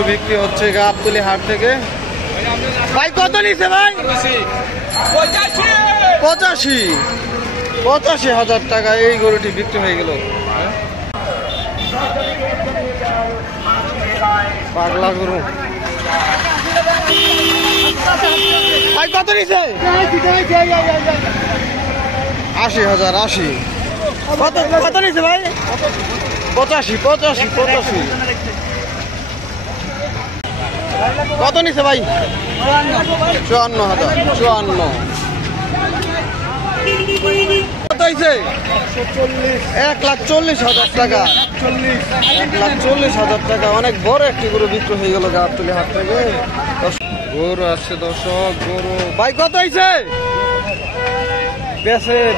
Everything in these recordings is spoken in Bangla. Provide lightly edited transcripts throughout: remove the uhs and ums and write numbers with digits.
গরু বিক্রি হচ্ছে গাবতলী হাট থেকে। ভাই কত নিছে ভাই? 85,000 টাকা এই গরুটি বিক্রি হয়ে গেল। পাগলা গরু। ভাই কত নিছে? 80,000। 80 কত নিছে ভাই? 85। কত নিছে ভাই? 54,000। 54 কত হয়েছে? 1,40,000 টাকা। 1,40,000 টাকা। অনেক বড় একটি গরু বিক্রি হয়ে গেল গাবতলী হাট থেকে। গরু আসছে দর্শক, গরু। ভাই কত হয়েছে?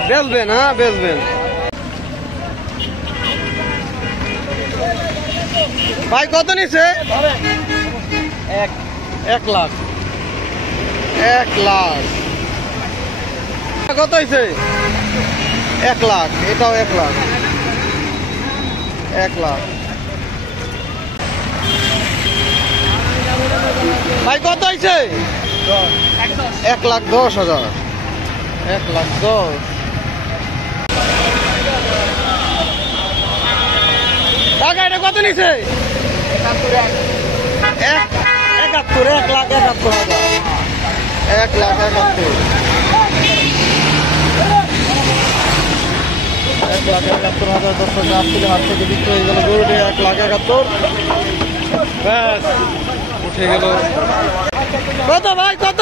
বেচবেন? হ্যাঁ বেচবেন। ভাই কত নিছে? 1 লাখ। 1 লাখ কত হয়েছে? 1 লাখ। এটাও 1 লাখ। 1 লাখ। ভাই কত হয়েছে? 1,10,000। 1,10,000। টাকা এটা কত নিছে? 71,000। 1,71,000। 1,71,000। 1,71,000 দর্শক গাবতলী হাট থেকে বিক্রি হয়ে গেল গরুটি। 1,71,000 ব্যাস উঠে গেল। কত ভাই কত?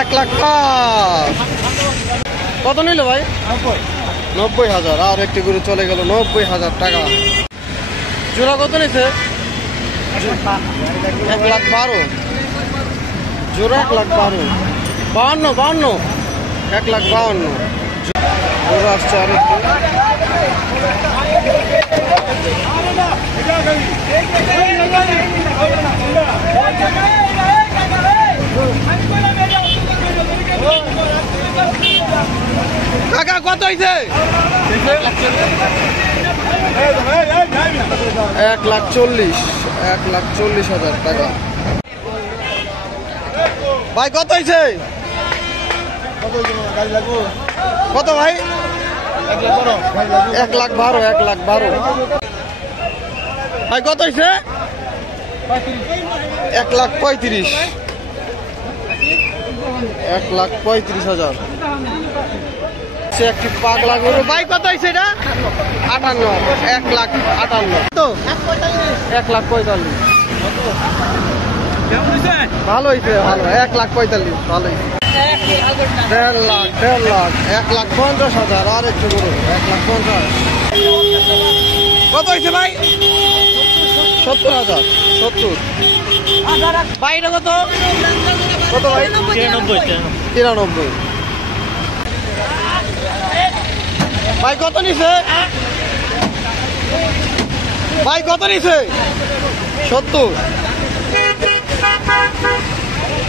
1,05,000। কত নিল ভাই? 90,000। আর একটি গরু চলে গেল 90,000 টাকা। জোড়া কত নিছে? 1,12,000। জোড়া 1,12,000। 52। 1,52,000 জোড়া আসছে আর একটু। কাকা কত হয়েছে? 1,40,000। 1,40,000 টাকা। ভাই কত হয়েছে? কত ভাই? 1,12,000। 1,12,000 ভাই কত হয়েছে? 1,35,000। 1,35,000 একটি পাগলা গরু। ভাই কত হয়েছে এটা? 58। 1,58,000 তো 1,45,000। ভালো হয়েছে ভালো। 1,45,000 ভালো হয়েছে। 1,50,000। 1,50,000 আর একটু গরু। 1,50,000 কত হয়েছে ভাই? 70,000। 70 ভাই এটা কত? কত ভাই? 93। ভাই কত নিছে? ভাই কত নিছে? 70।